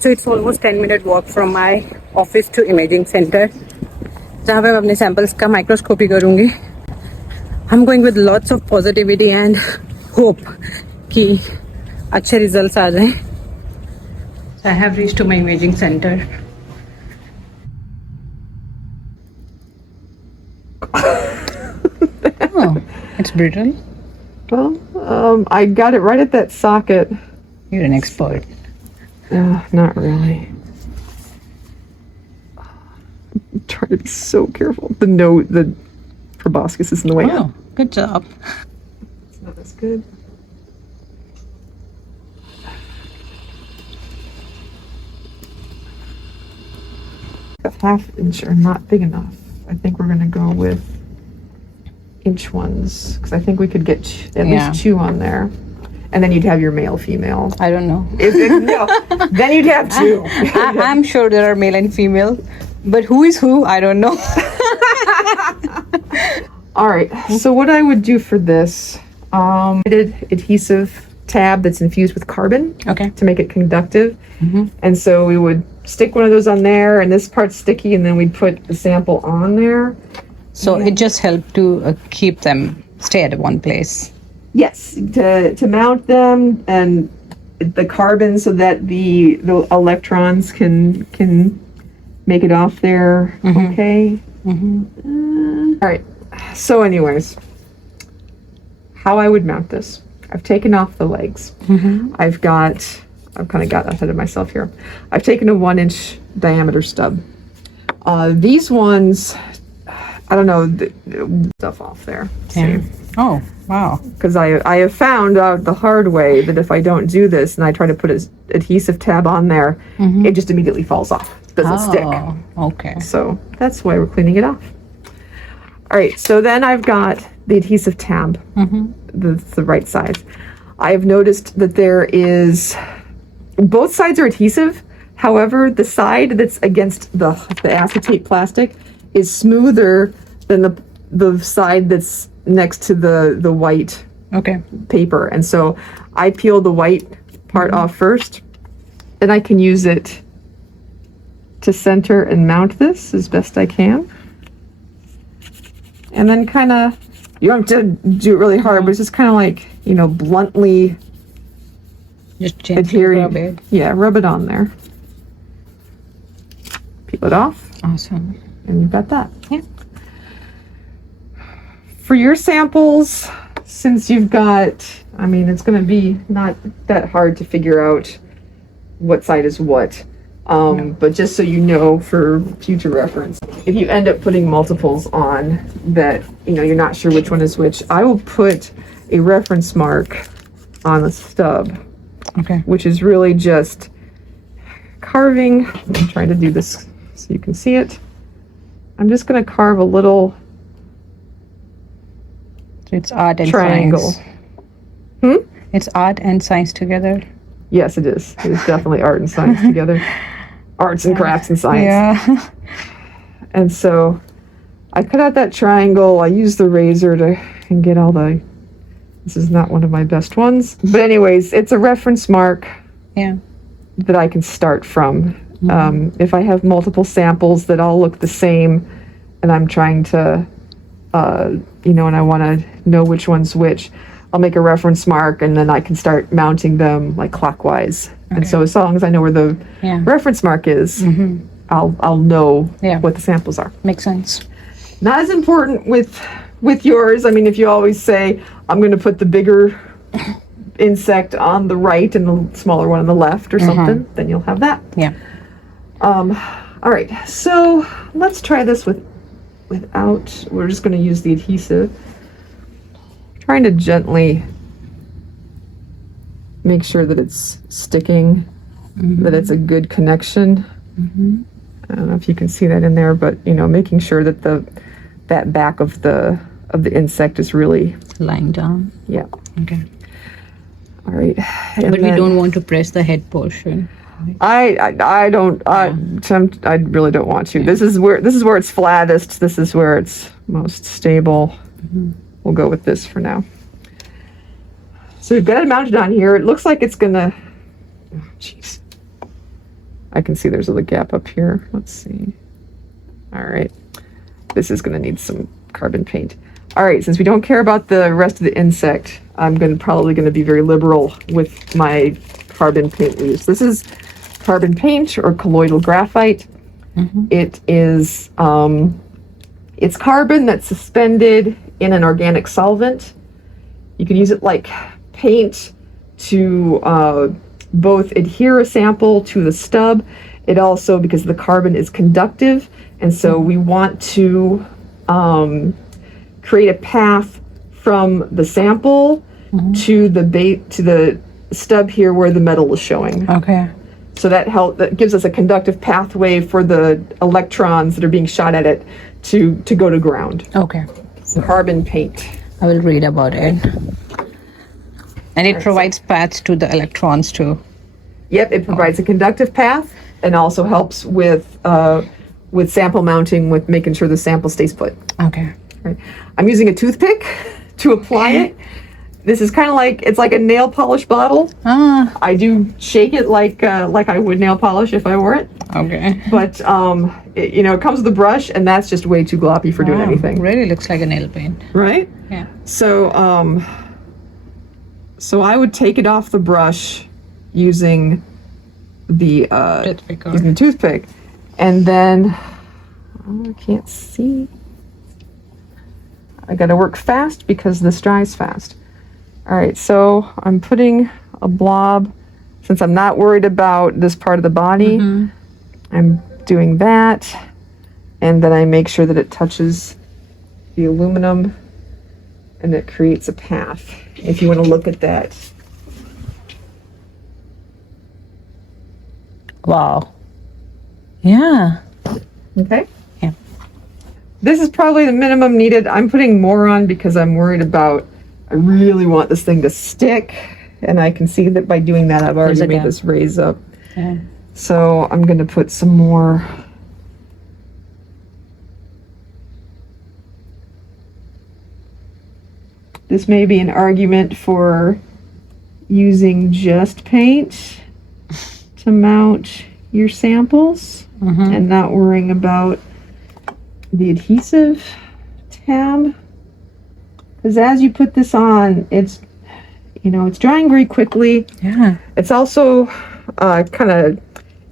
So it's almost 10-minute walk from my office to imaging center, जहाँ पे मैं अपने samples का microscopy करूँगी. I'm going with lots of positivity and hope कि अच्छे results आ जाएं. So I have reached to my imaging center. Oh, it's brittle. Well, I got it right at that socket. You're an expert. Not really. I'm trying to be so careful. The proboscis is in the way. Oh, good job. It's not as good. A ½ inch are not big enough. I think we're gonna go with inch ones because I think we could get at least 2 on there. And then you'd have your male, female. I don't know. No, then you'd have 2. I'm sure there are male and female, but who is who? I don't know. All right. So what I would do for this, adhesive tab that's infused with carbon. Okay. To make it conductive. Mm-hmm. And so we would stick one of those on there, and this part's sticky, and then we'd put the sample on there. So it just helped to keep them stay at one place. Yes, to mount them and the carbon so that the electrons can make it off there. Mm-hmm. Okay. Mm-hmm. All right. So, anyways, how I would mount this? I've taken off the legs. Mm-hmm. I've kind of got ahead of myself here. I've taken a 1-inch diameter stub. These ones, I don't know, stuff off there. Yeah. Oh, wow. Because I have found out the hard way that if I don't do this and I try to put an adhesive tab on there, mm-hmm. it just immediately falls off. It doesn't stick. Okay. So that's why we're cleaning it off. All right, so then I've got the adhesive tab, mm-hmm. the right size. I've noticed that there is, both sides are adhesive. However, the side that's against the acetate plastic is smoother than the side that's next to the white paper. And so I peel the white part off first, and I can use it to center and mount this as best I can. And then kind of, you don't have to do it really hard, but it's just kind of like, bluntly just gently rub it. Yeah, rub it on there. Peel it off. Awesome. And you've got that. Yeah. For your samples, since you've got, it's going to be not that hard to figure out what side is what. But just so you know for future reference, if you end up putting multiples on that, you're not sure which one is which, I will put a reference mark on the stub. Okay. Which is really just carving. I'm trying to do this so you can see it. I'm just going to carve a little. It's art and triangle. Science. It's art and science together. Yes, it is. It is definitely art and science together. Arts and crafts and science. Yeah. And so I cut out that triangle. I used the razor to get all the. This is not one of my best ones, but anyways, it's a reference mark. Yeah. That I can start from. Mm-hmm. If I have multiple samples that all look the same, and I'm trying to, and I want to know which one's which, I'll make a reference mark, and then I can start mounting them like clockwise. Okay. And so as long as I know where the reference mark is, mm-hmm. I'll know what the samples are. Makes sense. Not as important with yours. If you always say, I'm going to put the bigger insect on the right and the smaller one on the left or mm-hmm. something, then you'll have that. Yeah. All right, so let's try this without, we're just going to use the adhesive. Trying to gently make sure that it's sticking, mm-hmm. that it's a good connection. Mm-hmm. I don't know if you can see that in there, but making sure that that back of the insect is really lying down. Yeah. Okay. All right. But we don't want to press the head portion. I don't. I really don't want to. Yeah. This is where it's flattest. This is where it's most stable. Mm-hmm. We'll go with this for now. So we've got it mounted on here. It looks like it's gonna. Oh, jeez. I can see there's a little gap up here. Let's see. All right. This is going to need some carbon paint. All right, since we don't care about the rest of the insect, I'm probably going to be very liberal with my carbon paint use. This is carbon paint or colloidal graphite. It is it's carbon that's suspended in an organic solvent. You can use it like paint to both adhere a sample to the stub. It also, because the carbon is conductive, and so we want to create a path from the sample to the stub here where the metal is showing. Okay. So that gives us a conductive pathway for the electrons that are being shot at it to go to ground. Okay. Carbon paint. I will read about it. And it provides paths to the electrons too. Yep, it provides a conductive path and also helps with sample mounting, with making sure the sample stays put. Okay. Right. I'm using a toothpick to apply it. This is kind of like, it's like a nail polish bottle. I do shake it like I would nail polish if I wore it. Okay. But it comes with a brush, and that's just way too gloppy for doing anything. Really looks like a nail paint. Right? Yeah. So so I would take it off the brush using the toothpick, and then I can't see. I got to work fast because this dries fast. All right, so I'm putting a blob, since I'm not worried about this part of the body. I'm doing that, and then I make sure that it touches the aluminum, and it creates a path. If you want to look at that. Wow. Yeah. Okay. Yeah. This is probably the minimum needed. I'm putting more on because I'm worried about, I really want this thing to stick. And I can see that by doing that, I've already made this raise up. Yeah. So I'm going to put some more. This may be an argument for using just paint to mount your samples and not worrying about the adhesive tab. Because as you put this on, it's drying very quickly. Yeah. It's also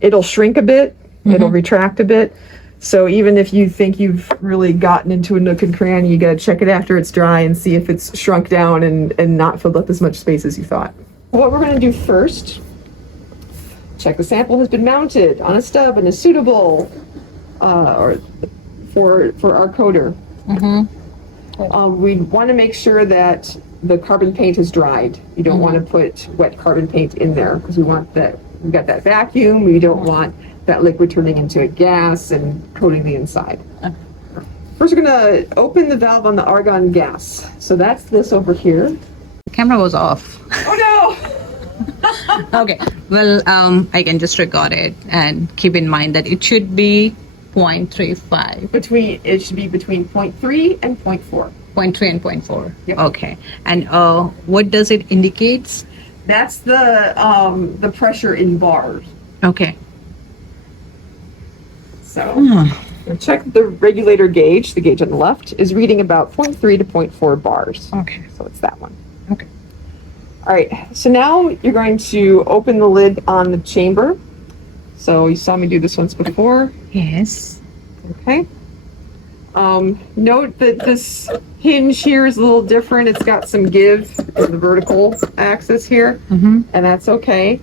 it'll shrink a bit, it'll retract a bit. So even if you think you've really gotten into a nook and cranny, you got to check it after it's dry and see if it's shrunk down and not filled up as much space as you thought. What we're going to do first, check the sample has been mounted on a stub and is suitable or for our coder. We want to make sure that the carbon paint is dried. You don't want to put wet carbon paint in there because we want that. We've got that vacuum. We don't want that liquid turning into a gas and coating the inside. First, we're going to open the valve on the argon gas. So that's this over here. The camera was off. Oh no! Okay. Well, I can just record it and keep in mind that it should be 0.35. It should be between 0.3 and 0.4. 0.3 and 0.4. Yep. Okay. And what does it indicate? That's the pressure in bars. Okay. So check the regulator gauge. The gauge on the left is reading about 0.3 to 0.4 bars. Okay. So it's that one. Okay. All right. So now you're going to open the lid on the chamber. So you saw me do this once before. Yes. Okay. Note that this hinge here is a little different. It's got some give in the vertical axis here, and that's okay.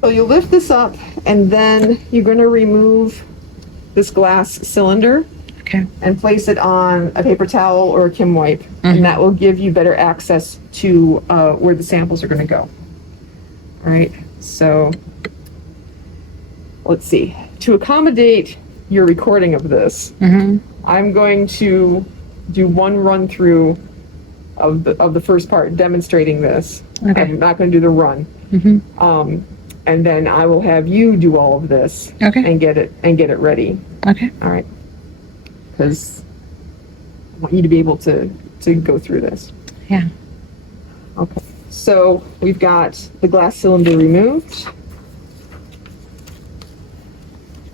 So you lift this up, and then you're going to remove this glass cylinder and place it on a paper towel or a Kim wipe, and that will give you better access to where the samples are going to go. All right, so let's see. To accommodate your recording of this, I'm going to do one run through of the first part demonstrating this. Okay. I'm not going to do the run. And then I will have you do all of this and get it ready. Okay. All right. Because I want you to be able to go through this. Yeah. Okay. So we've got the glass cylinder removed.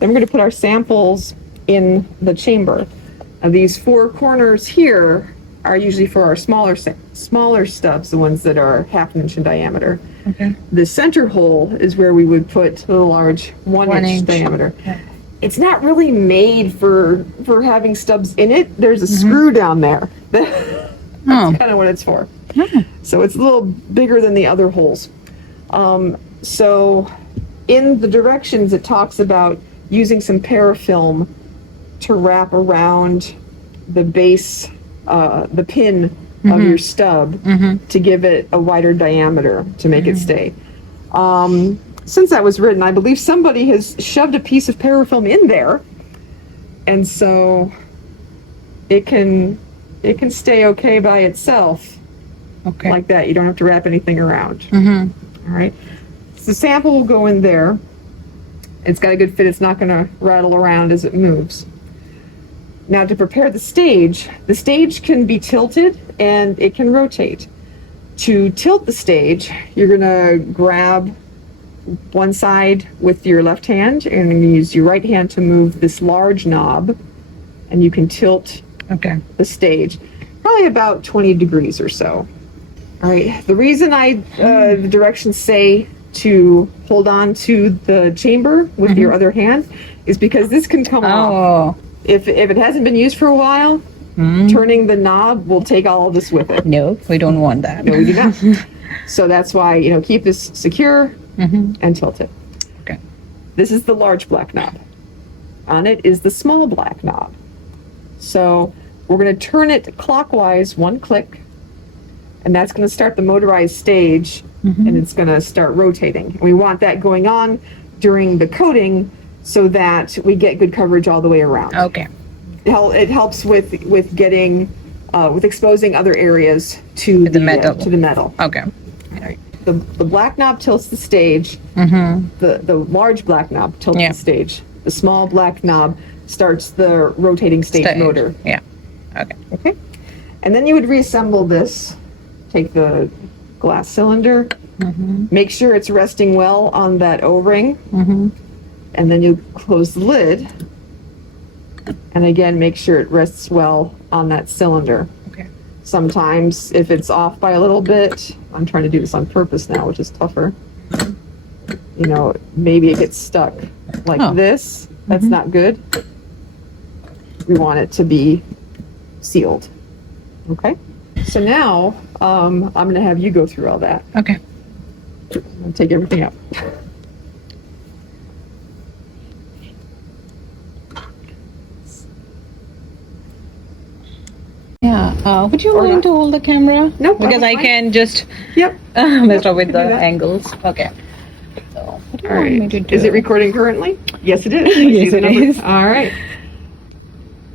Then we're going to put our samples in the chamber. Now, these four corners here are usually for our smaller stubs, the ones that are 1/2 inch in diameter. Okay. The center hole is where we would put the large 1 inch diameter. Yeah. It's not really made for having stubs in it. There's a screw down there. That's kind of what it's for. So it's a little bigger than the other holes. So in the directions, it talks about using some parafilm to wrap around the base, the pin of your stub to give it a wider diameter to make it stay. Since that was written, I believe somebody has shoved a piece of parafilm in there, and so it can stay okay by itself. Okay. Like that. You don't have to wrap anything around. All right. So the sample will go in there. It's got a good fit. It's not going to rattle around as it moves. Now, to prepare the stage can be tilted and it can rotate. To tilt the stage, you're going to grab one side with your left hand and then use your right hand to move this large knob, and you can tilt the stage probably about 20 degrees or so. All right. The reason the directions say to hold on to the chamber with your other hand is because this can come off. If it hasn't been used for a while, turning the knob will take all of this with it. No, we don't want that. No, we do not. So that's why, keep this secure and tilt it. Okay. This is the large black knob. On it is the small black knob. So we're going to turn it clockwise 1 click, and that's going to start the motorized stage, and it's going to start rotating. We want that going on during the coating so that we get good coverage all the way around. Okay. It helps with getting with exposing other areas to the metal. Okay. The black knob tilts the stage. The large black knob tilts the stage. The small black knob starts the rotating stage motor. Yeah. Okay. And then you would reassemble this. Take the glass cylinder. Make sure it's resting well on that O-ring. And then you close the lid. And again, make sure it rests well on that cylinder. Okay. Sometimes if it's off by a little bit, I'm trying to do this on purpose now, which is tougher. Maybe it gets stuck like this. That's not good. We want it to be sealed. Okay. So now I'm going to have you go through all that. Okay. I'll take everything out. Yeah. Would you mind to hold the camera? No, because I can just mess up with the angles. Okay. So what do you want me to do? Is it recording currently? Yes, it is. Yes, it is. All right.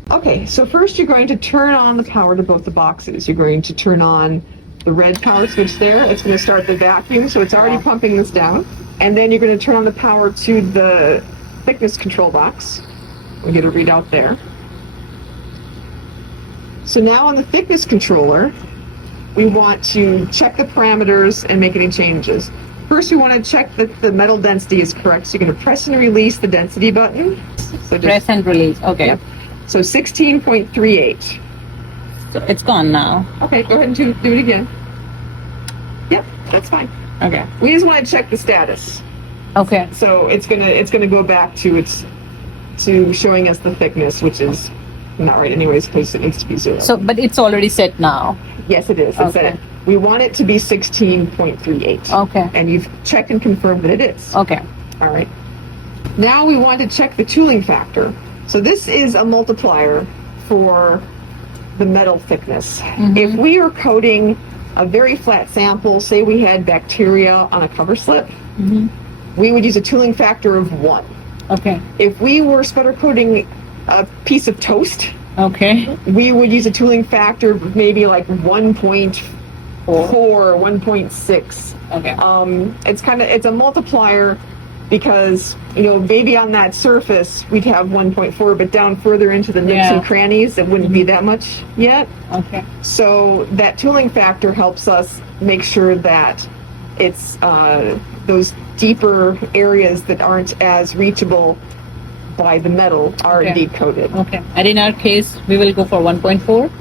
Okay, so first you're going to turn on the power to both the boxes. You're going to turn on the red power switch there. It's going to start the vacuum, so it's already pumping this down. And then you're going to turn on the power to the thickness control box. We'll get a readout there. So now on the thickness controller, we want to check the parameters and make any changes. First, we want to check that the metal density is correct. So you're going to press and release the density button. So press and release. Okay. Yep. So 16.38. So it's gone now. Okay, go ahead and do it again. Yep, that's fine. Okay. We just want to check the status. Okay. So it's gonna go back to showing us the thickness, which is not right anyways because it needs to be 0. So, but it's already set now. Yes, it is. It's Okay. we want it to be 16.38. Okay. And you've checked and confirmed that it is. Okay. All right. Now we want to check the tooling factor. So this is a multiplier for the metal thickness. If we are coating a very flat sample, say we had bacteria on a cover slip, we would use a tooling factor of 1. Okay. If we were sputter coating a piece of toast, Okay. we would use a tooling factor of maybe like 1.4 or 1.6. Okay. It's a multiplier because, maybe on that surface we'd have 1.4, but down further into the nooks and crannies, it wouldn't be that much yet. Okay. So that tooling factor helps us make sure that it's those deeper areas that aren't as reachable by the metal are indeed coated. Okay. And in our case, we will go for 1.4.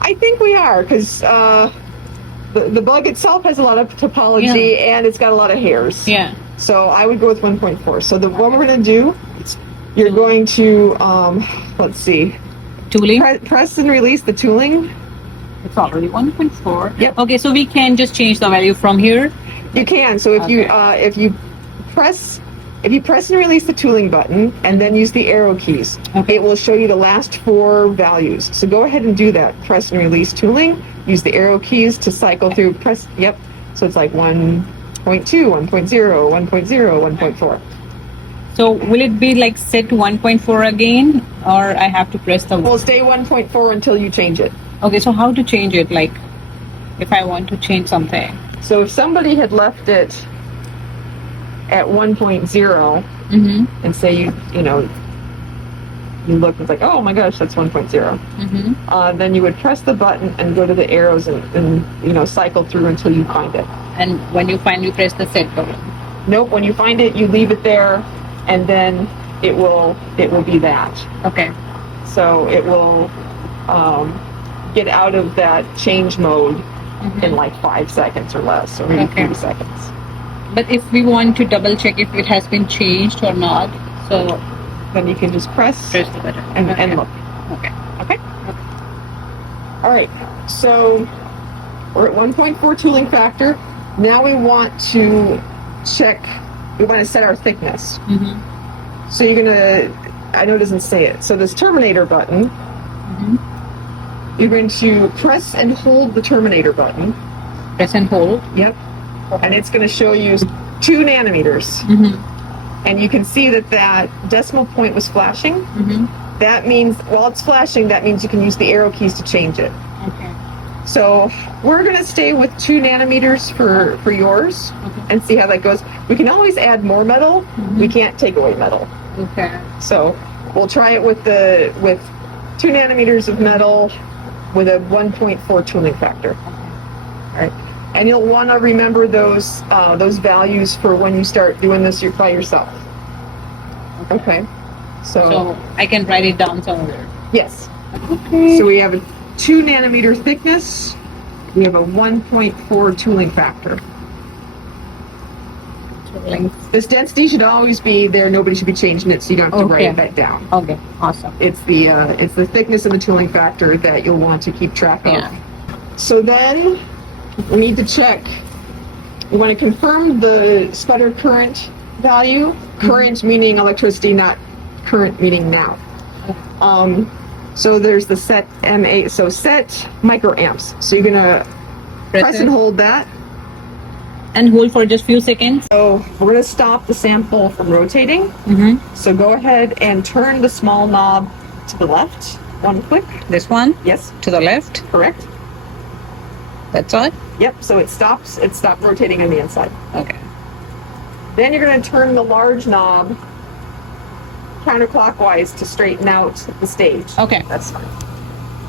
I think we are, because the bug itself has a lot of topology and it's got a lot of hairs. Yeah. So I would go with 1.4. So what we're going to do, you're going to, let's see. Tooling? Press and release the tooling. It's already 1.4. Yep. Okay, so we can just change the value from here. You can. So if you press and release the tooling button and then use the arrow keys, it will show you the last 4 values. So go ahead and do that. Press and release tooling. Use the arrow keys to cycle through. Press. Yep. So it's like 1.2, 1.0, 1.0, 1.4. So will it be like set to 1.4 again, or I have to press the? We'll stay 1.4 until you change it. Okay, so how to change it? Like, if I want to change something. So if somebody had left it at 1.0 and say you look, it's like, oh my gosh, that's 1.0. Then you would press the button and go to the arrows and cycle through until you find it. And when you finally press the set button? Nope. When you find it, you leave it there, and then it will be that. Okay. So it will get out of that change mode in like 5 seconds or less, or maybe 3 seconds. But if we want to double check if it has been changed or not, so then you can just press the button and look. Okay. All right. So we're at 1.4 tooling factor. Now we want to check. We want to set our thickness. So you're gonna. I know it doesn't say it. So this terminator button. You're going to press and hold the terminator button. Press and hold. Yep. And it's going to show you 2 nanometers. And you can see that decimal point was flashing. That means, while it's flashing, that means you can use the arrow keys to change it. Okay. So we're going to stay with 2 nanometers for yours and see how that goes. We can always add more metal. We can't take away metal. Okay. So we'll try it with 2 nanometers of metal with a 1.4 tooling factor. All right. And you'll want to remember those values for when you start doing this by yourself. Okay. So I can write it down somewhere. Yes. Okay. So we have a 2 nanometer thickness. We have a 1.4 tooling factor. This density should always be there. Nobody should be changing it, so you don't have to write that down. Okay, awesome. It's the thickness and the tooling factor that you'll want to keep track of. Yeah. So then we need to check. We want to confirm the sputter current value. Current meaning electricity, not current meaning now. So there's the set MA. So set microamps. So you're gonna press and hold that. And hold for just few seconds. So we're going to stop the sample from rotating. So go ahead and turn the small knob to the left. 1 click. This one? Yes. To the left? Correct. That's all? Yep. So it stopped rotating on the inside. Okay. Then you're going to turn the large knob counterclockwise to straighten out the stage. Okay. That's fine.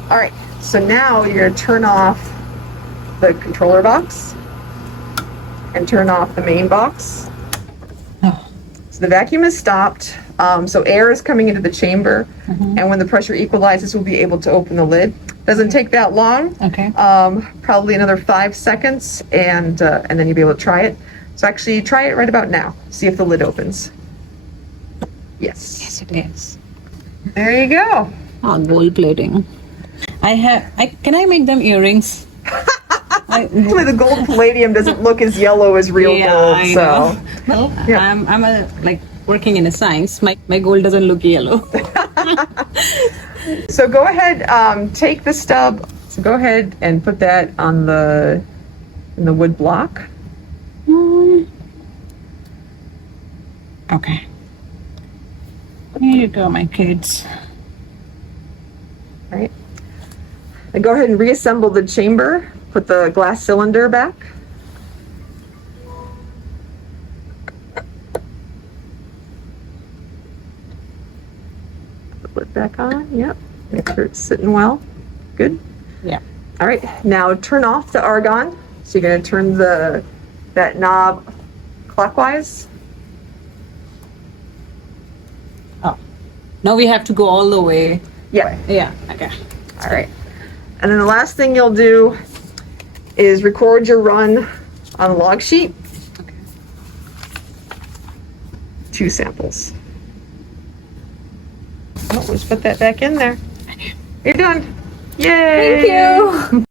All right. So now you're going to turn off the controller box and turn off the main box. So the vacuum is stopped. So air is coming into the chamber, and when the pressure equalizes, we'll be able to open the lid. Doesn't take that long. Okay. Probably another 5 seconds, and then you'll be able to try it. So actually, try it right about now. See if the lid opens. Yes. Yes, it is. There you go. Oh, gold plating. Can I make them earrings? Hopefully the gold palladium doesn't look as yellow as real gold. I So know. Well, I'm working in a science. My gold doesn't look yellow. So go ahead, take the stub. So go ahead and put that on in the wood block. Okay. Here you go, my kids. All right. And go ahead and reassemble the chamber. Put the glass cylinder back. Put the lid back on. Yep. Make sure it's sitting well. Good. Yeah. All right. Now turn off the argon. So you're going to turn that knob clockwise. Oh. Now we have to go all the way. Yeah. Yeah, okay. All right. And then the last thing you'll do is record your run on a log sheet. Okay. 2 samples. Oh, let's put that back in there. You're done. Yay! Thank you.